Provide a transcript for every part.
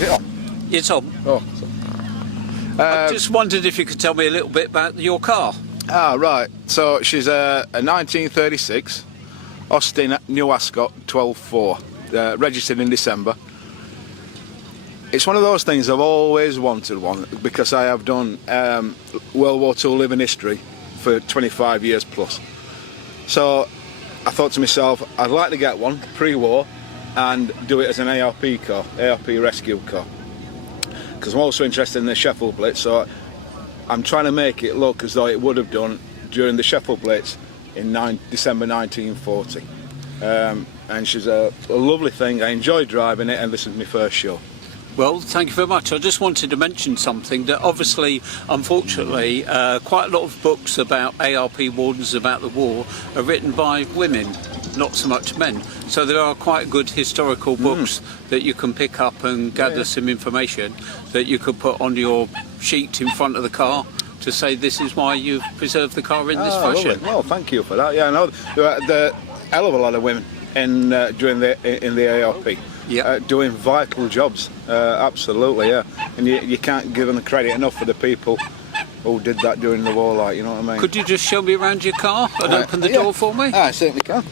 Is it on? It's on. Oh. I just wondered if you could tell me a little bit about your car. Ah, right. So she's a 1936 Austin New Ascot 12.4, registered in December. It's one of those things I've always wanted one, because I have done World War II living history for 25 years plus. So I thought to myself, I'd like to get one pre-war and do it as an ARP car, ARP rescue car, because I'm also interested in the Sheffield Blitz. So I'm trying to make it look as though it would have done during the Sheffield Blitz in December 1940. And she's a lovely thing. I enjoy driving it, and this is my first show. Well, thank you very much. I just wanted to mention something that obviously, unfortunately, quite a lot of books about ARP wardens about the war are written by women, not so much men. So there are quite good historical books that you can pick up and gather some information that you could put on your sheet in front of the car to say this is why you've preserved the car in this fashion. Lovely. Well, thank you for that. Yeah, I know there are a hell of a lot of women in the ARP. Doing vital jobs, absolutely, yeah. And you can't give them the credit enough for the people who did that during the war, like, you know what I mean? Could you just show me around your car and open the door for me? I certainly can.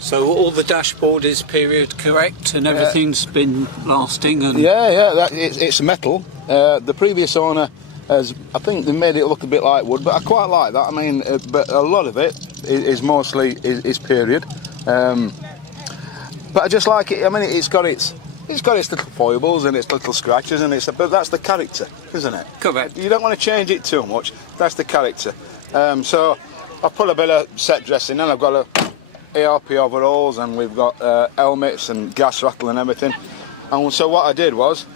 So all the dashboard is period correct and everything's been lasting? And it's metal. The previous owner has, I think they made it look a bit like wood, but I quite like that. I mean, but a lot of it is mostly is period. But I just like it. I mean, it's got its little foibles and its little scratches, and but that's the character, isn't it? Correct. You don't want to change it too much. That's the character. So I've put a bit of set dressing, and I've got a ARP overalls, and we've got helmets and gas rattle and everything. And so what I did was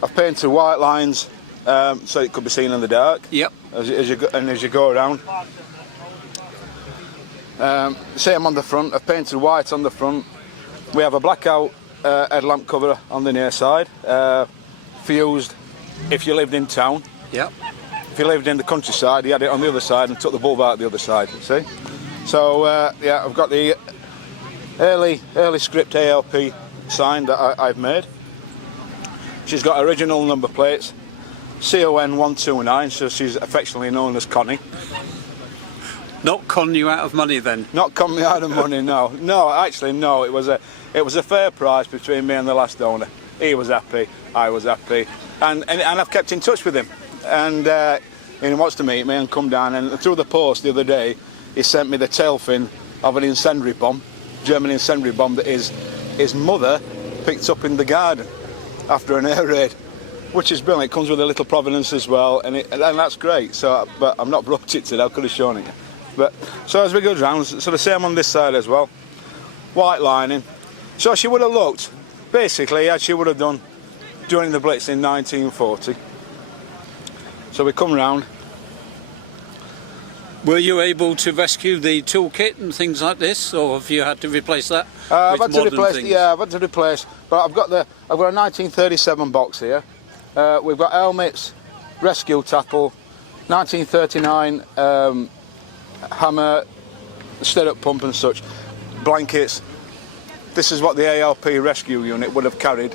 I've painted white lines so it could be seen in the dark. Yep. As you go around. Same on the front. I've painted white on the front. We have a blackout headlamp cover on the near side, fused if you lived in town. Yep. If you lived in the countryside, you had it on the other side and took the bulb out the other side. See? So I've got the early script ALP sign that I've made. She's got original number plates, CON 129, so she's affectionately known as Connie. Not con you out of money then? Not con me out of money, no. No, actually no. It was a fair price between me and the last owner. He was happy, I was happy, and I've kept in touch with him. And he wants to meet me and come down. And through the post the other day, he sent me the tail fin of an incendiary bomb, German incendiary bomb that his mother picked up in the garden after an air raid, which is brilliant. It comes with a little provenance as well, and that's great. So, but I've not brought it today. I could have shown it you. But so as we go round, so the same on this side as well. White lining. So she would have looked basically as she would have done during the Blitz in 1940. So we come round. Were you able to rescue the toolkit and things like this, or have you had to replace that I've with had to modern replace. things? Yeah, I've had to replace. But I've got a 1937 box here. We've got helmets, rescue tackle, 1939 hammer, stirrup pump and such, blankets. This is what the ARP rescue unit would have carried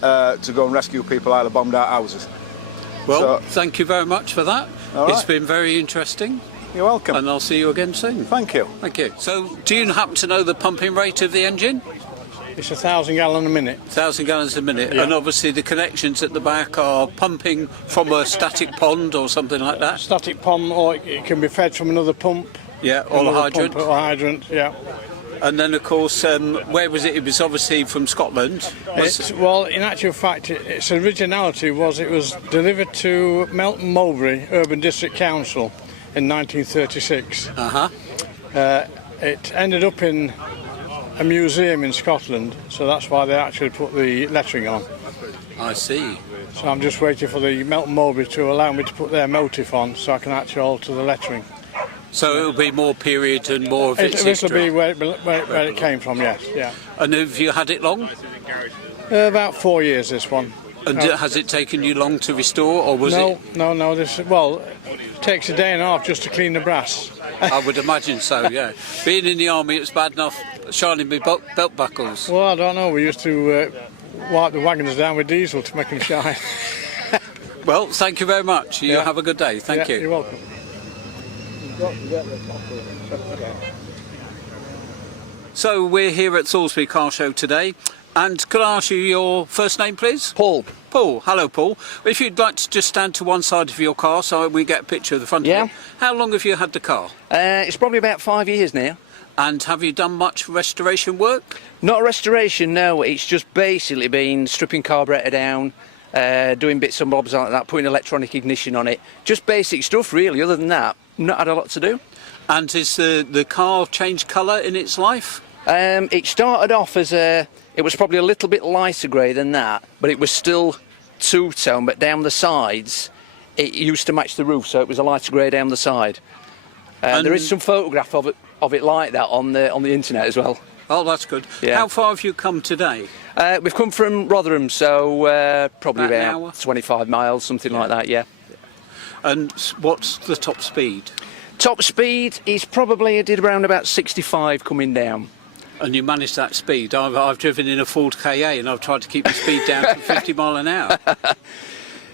to go and rescue people out of bombed out houses. Well, thank you very much for that. It's been very interesting. You're welcome. And I'll see you again soon. Thank you. Thank you. So, do you happen to know the pumping rate of the engine? It's 1,000 gallons a minute. 1,000 gallons a minute. Yeah. And obviously the connections at the back are pumping from a static pond or something like that? Static pump, or it can be fed from another pump. Yeah, or a hydrant. Or hydrant, yeah. And then, of course, where was it? It was obviously from Scotland. Well, in actual fact, its originality was it was delivered to Melton Mowbray Urban District Council in 1936. It ended up in a museum in Scotland, so that's why they actually put the lettering on. I see. So I'm just waiting for the Melton Mowbray to allow me to put their motif on, so I can actually alter the lettering. So it'll be more period and more of its This will history. be where it came from, yes, yeah. And have you had it long? About 4 years, this one. And has it taken you long to restore, or was it? No. It takes a day and a half just to clean the brass. I would imagine so, yeah. Being in the army, it's bad enough shining my belt buckles. Well, I don't know. We used to wipe the wagons down with diesel to make them shine. Well, thank you very much. You have a good day. Thank you. You're welcome. So we're here at Thoresby Car Show today, and could I ask you your first name, please? Paul. Paul. Hello, Paul. If you'd like to just stand to one side of your car so we get a picture of the front of it. How long have you had the car? It's probably about 5 years now. And have you done much restoration work? Not restoration, no. It's just basically been stripping carburetor down, doing bits and bobs like that, putting electronic ignition on it. Just basic stuff, really. Other than that, not had a lot to do. And has the car changed colour in its life? It started off as it was probably a little bit lighter grey than that, but it was still two-tone, but down the sides it used to match the roof, so it was a lighter grey down the side. There is some photograph of it like that on the internet as well. Oh, that's good. Yeah. How far have you come today? We've come from Rotherham, so probably About an about hour? 25 miles, something like that, yeah. And what's the top speed? Top speed is probably, did around about 65 coming down. And you managed that speed. I've driven in a Ford KA and I've tried to keep the speed down to 50 mile an hour.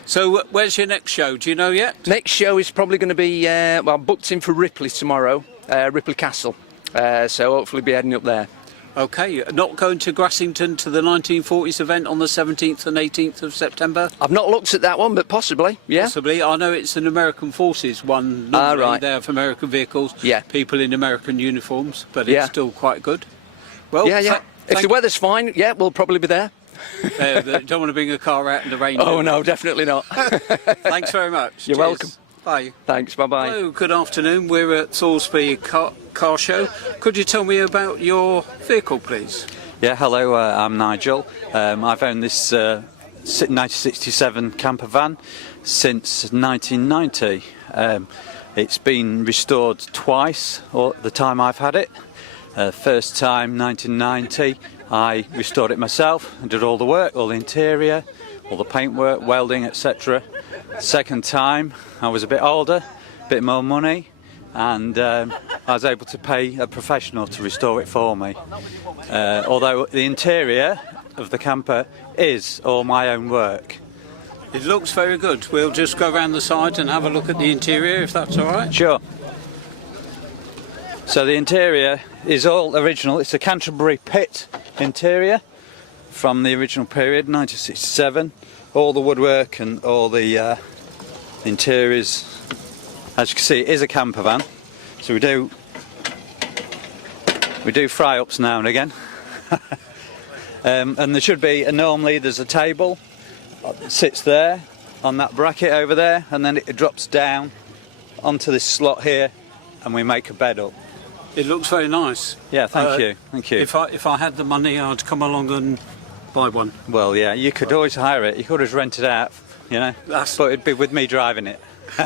So where's your next show? Do you know yet? Next show is probably going to be, I'm booked in for Ripley tomorrow, Ripley Castle. So hopefully be heading up there. Okay, not going to Grassington to the 1940s event on the 17th and 18th of September? I've not looked at that one, but possibly, yeah. Possibly. I know it's an American Forces one. Normally right. they have American vehicles, Yeah. people in American uniforms, but it's still quite good. Well, Yeah. If the weather's fine, yeah, we'll probably be there. Don't want to bring a car out in the rain. Oh, no, definitely not. Thanks very much. You're Cheers. welcome. Bye. Thanks, bye-bye. Hello, good afternoon. We're at Thoresby Car Show. Could you tell me about your vehicle, please? Yeah, hello, I'm Nigel. I've owned this 1967 camper van since 1990. It's been restored twice the time I've had it. First time, 1990, I restored it myself and did all the work, all the interior, all the paintwork, welding, etc. Second time, I was a bit older, a bit more money, and I was able to pay a professional to restore it for me. Although the interior of the camper is all my own work. It looks very good. We'll just go around the side and have a look at the interior, if that's all right. Sure. So the interior is all original. It's a Canterbury pit interior from the original period, 1967. All the woodwork and all the interiors, as you can see, it is a camper van. So we do fry-ups now and again. And there should be, normally there's a table that sits there on that bracket over there, and then it drops down onto this slot here, and we make a bed up. It looks very nice. Yeah, thank you. If I had the money, I'd come along and buy one. Well, yeah, you could always hire it. You could always rent it out, you know. But it'd be with me driving it.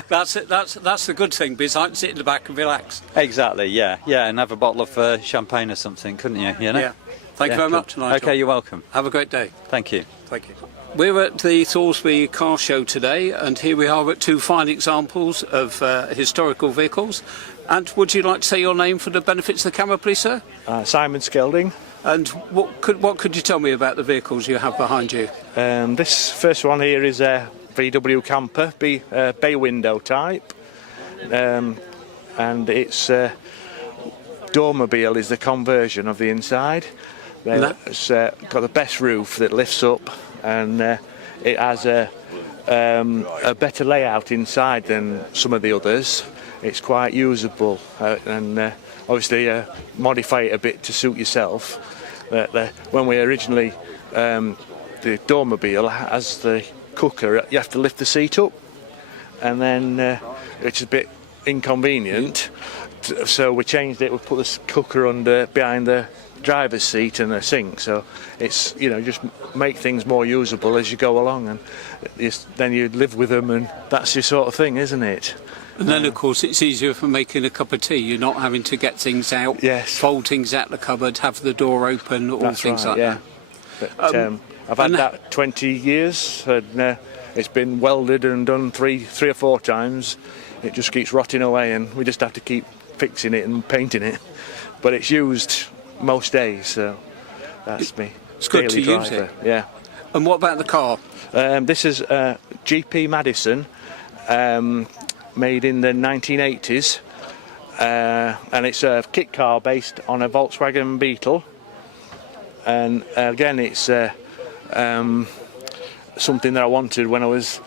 That's it. That's the good thing, because I can sit in the back and relax. Exactly. Yeah, and have a bottle of champagne or something, couldn't you? You know. Yeah. Thank you very much, Nigel. Okay, you're welcome. Have a great day. Thank you. Thank you. We're at the Thoresby Car Show today, and here we are at two fine examples of historical vehicles. And would you like to say your name for the benefits of the camera, please, sir? Simon Skelding. And what could you tell me about the vehicles you have behind you? This first one here is a VW camper, bay window type, and its doormobile is the conversion of the inside. It's got the best roof that lifts up, and it has a better layout inside than some of the others. It's quite usable, and obviously modify it a bit to suit yourself. When we originally, the doormobile has the cooker, you have to lift the seat up, and then it's a bit inconvenient. So we changed it. We put the cooker behind the driver's seat and a sink. So it's just make things more usable as you go along, and then you live with them, and that's your sort of thing, isn't it? And then, of course, it's easier for making a cup of tea. You're not having to get things out, yes, fold things out the cupboard, have the door open, all that's things right, like yeah. that. But I've had that 20 years, and it's been welded and done three or four times. It just keeps rotting away, and we just have to keep fixing it and painting it. But it's used most days, so that's me. It's good to use it. Yeah. And what about the car? This is GP Madison, made in the 1980s, and it's a kit car based on a Volkswagen Beetle. And again, it's something that I wanted when I was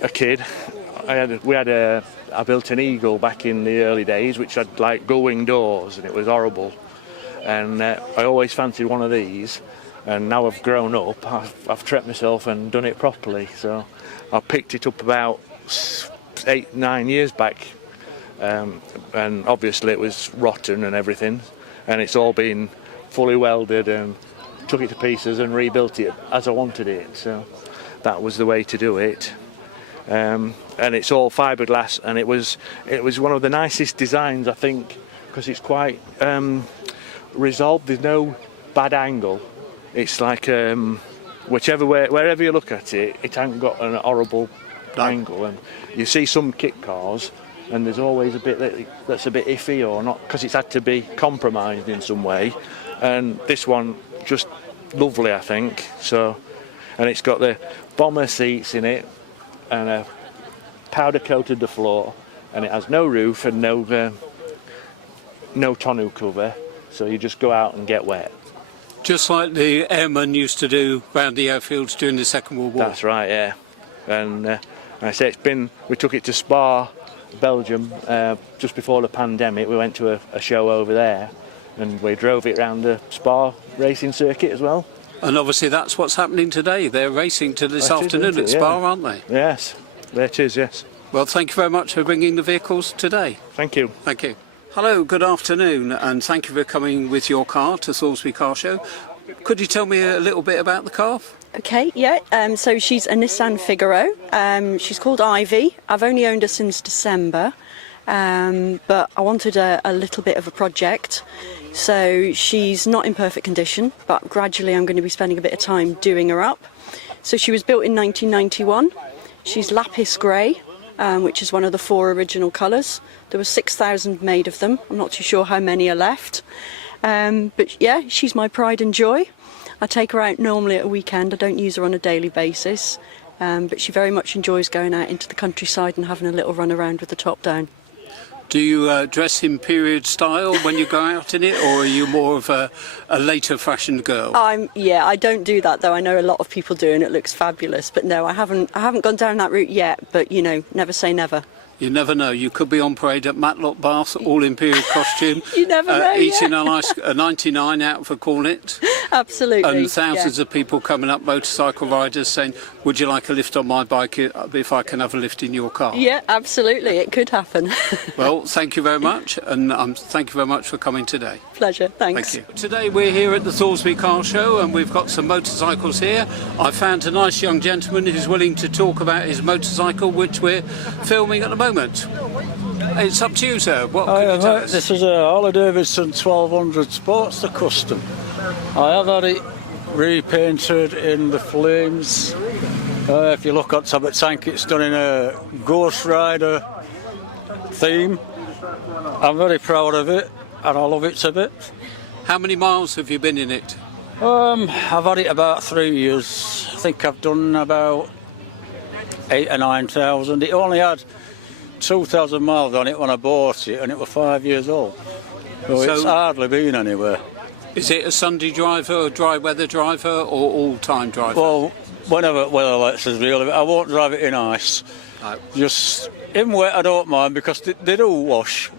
a kid. I built an Eagle back in the early days, which had like gull-wing doors, and it was horrible. And I always fancied one of these. And now I've grown up, I've treated myself and done it properly. So I picked it up about 8-9 years back, and obviously it was rotten and everything, and it's all been fully welded, and took it to pieces and rebuilt it as I wanted it. So that was the way to do it. And it's all fiberglass, and it was one of the nicest designs, I think, because it's quite resolved. There's no bad angle. It's like wherever you look at it, it hasn't got an horrible angle. And you see some kit cars, and there's always a bit that's a bit iffy or not, because it's had to be compromised in some way. And this one, just lovely, I think. So, and it's got the bomber seats in it, and a powder coated the floor, and it has no roof and no tonneau cover, so you just go out and get wet. Just like the airmen used to do around the airfields during the Second World War. That's right, yeah. And I say we took it to Spa, Belgium, just before the pandemic. We went to a show over there, and we drove it around the Spa racing circuit as well. And obviously that's what's happening today. They're racing to this afternoon at Spa, aren't they? Yes, it is, yes. Well, thank you very much for bringing the vehicles today. Thank you. Thank you. Hello, good afternoon, and thank you for coming with your car to Thoresby Car Show. Could you tell me a little bit about the car? Okay, yeah, so she's a Nissan Figaro. She's called Ivy. I've only owned her since December, but I wanted a little bit of a project. So she's not in perfect condition, but gradually I'm going to be spending a bit of time doing her up. So she was built in 1991. She's lapis grey, which is one of the 4 original colours. There were 6,000 made of them. I'm not too sure how many are left. But yeah, she's my pride and joy. I take her out normally at a weekend. I don't use her on a daily basis. But she very much enjoys going out into the countryside and having a little run around with the top down. Do you dress in period style when you go out in it, or are you more of a later fashioned girl? I don't do that though. I know a lot of people do, and it looks fabulous. But no, I haven't gone down that route yet. But you know, never say never. You never know. You could be on parade at Matlock Bath, all in period costume. You never know. Eating a 99 out of a cornet. Absolutely. And thousands of people coming up, motorcycle riders, saying, "Would you like a lift on my bike if I can have a lift in your car?" Yeah, absolutely. It could happen. Well, thank you very much, and thank you very much for coming today. Pleasure. Thanks. Thank you. Today we're here at the Thoresby Car Show, and we've got some motorcycles here. I found a nice young gentleman who's willing to talk about his motorcycle, which we're filming at the moment. It's up to you, sir. What can you tell us? This is a Harley Davidson 1200 Sportster Custom. I have had it repainted in the flames. If you look on top of the tank, it's done in a Ghost Rider theme. I'm very proud of it, and I love it a bit. How many miles have you been in it? I've had it about 3 years. I think I've done about 8,000 or 9,000. It only had 2,000 miles on it when I bought it, and it was 5 years old. So it's hardly been anywhere. Is it a Sunday driver, or dry weather driver, or all-time driver? Well, whenever weather lets us, really. I won't drive it in ice. No. Just in wet, I don't mind, because they do wash.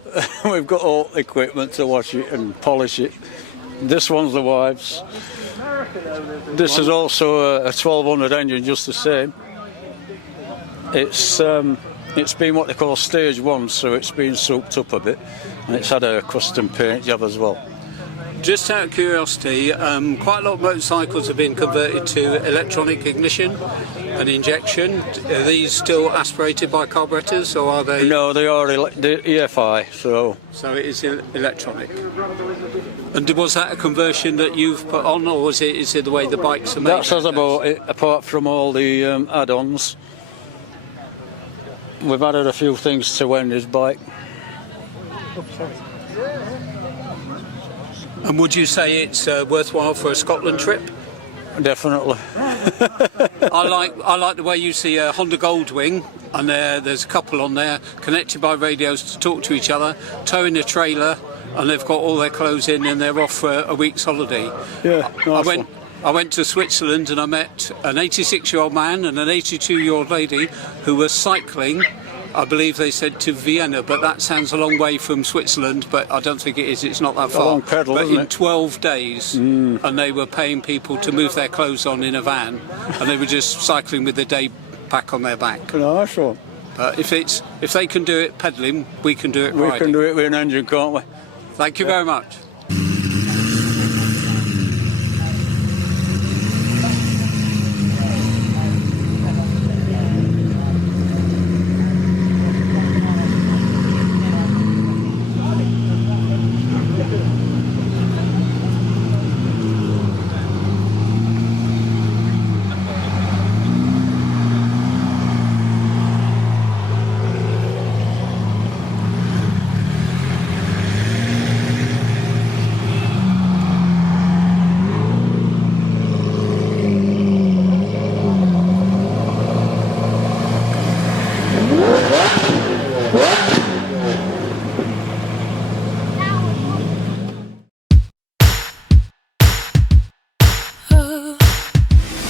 We've got all the equipment to wash it and polish it. This one's the wife's. This is also a 1200 engine, just the same. It's been what they call stage 1, so it's been souped up a bit, and it's had a custom paint job as well. Just out of curiosity, quite a lot of motorcycles have been converted to electronic ignition and injection. Are these still aspirated by carburetors, or are they? No, they are the EFI, so it is electronic. And was that a conversion that you've put on, or is it the way the bikes are made? That says about it, apart from all the add-ons. We've added a few things to Wendy's bike. And would you say it's worthwhile for a Scotland trip? Definitely. I like the way you see a Honda Goldwing, and there's a couple on there connected by radios to talk to each other, towing a trailer, and they've got all their clothes in and they're off for a week's holiday. Yeah, nice I went to Switzerland and I met an 86-year-old man and an 82-year-old lady who were cycling. I believe they said to Vienna, but that sounds a long way from Switzerland, but I don't think it is. It's not that far. A long pedal, but isn't in it? 12 days, and they were paying people to move their clothes on in a van, and they were just cycling with the day pack on their back. Nice one. But if they can do it pedalling, we can do it riding. We can do it with an engine, can't we? Thank you very much.